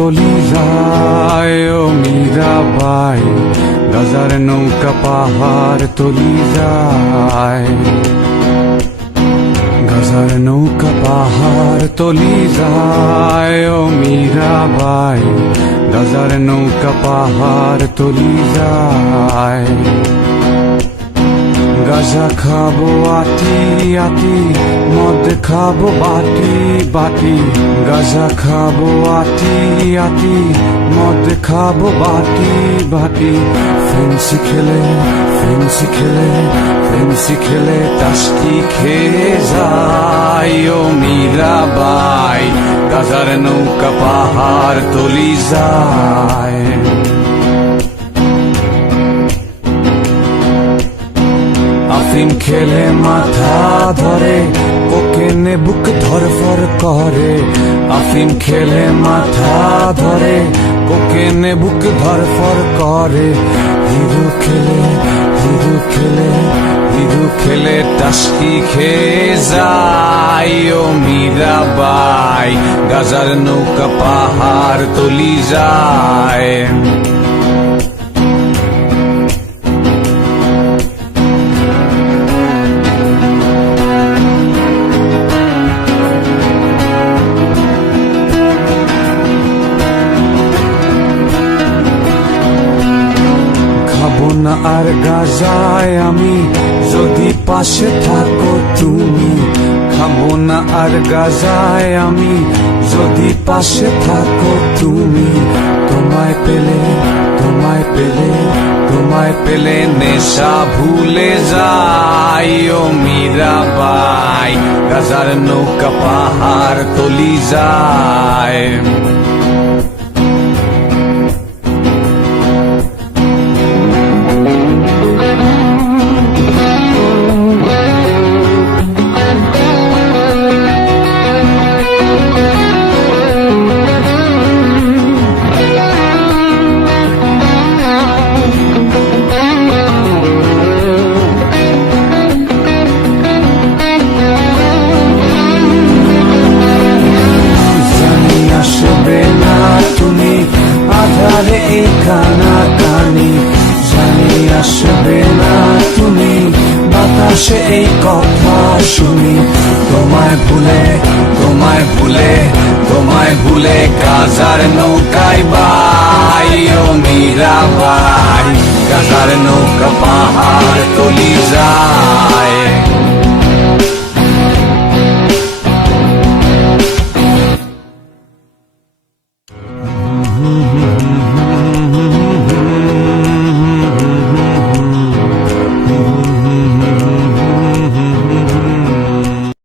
তলি যায় ও মীরাবাই, গাজার নৌকা পাহাড় তলি যায়, গাজার নৌকা পাহাড় তলি যায় ও মীরাবাই, গাজার নৌকা পাহাড় তলি যায়। গাজা খাবো আটি আটি, মদ খাবো বাটি বাটি, গাজা খাবো আটি আটি, মদ খাবো বাটি বাটি। ফেন্সি খেলে ফেন্সি খেলে ফেন্সি খেলে টাস্কি খেয়ে যায় ও মীরাবাই, গাজার নৌকা পাহাড় তলি যায়। আফিম খেলে মাথা ধরে, কোকেনে বুক ধরফর করে, আফিম খেলে মাথা ধরে, কোকেনে বুক ধরফর করে। হিরো খেলে হিরো খেলে হিরো খেলে টাস্কি খেয়ে যায় ও মীরাবাই, গাজার নৌকা পাহাড় তলি যায়। না আর গাজায় আমি, যদি পাশে থাকো তুমি। খাবো না আর গাজায় আমি, যদি পাশে থাকো তুমি। তোমায় পেলে তোমায় পেলে তোমায় পেলে নেশা ভুলে যাই ও মীরাবাই, গাজার নৌকা পাহাড় তলি যায়। এই কানাকানি জানি আসবে না তুমি, বাতাসে এই কথা শুনি। তোমায় ভুলে তোমায় ভুলে তোমায় ভুলে গাজার নৌকায় বাই ও মীরাবাই, গাজার নৌকা পাহাড়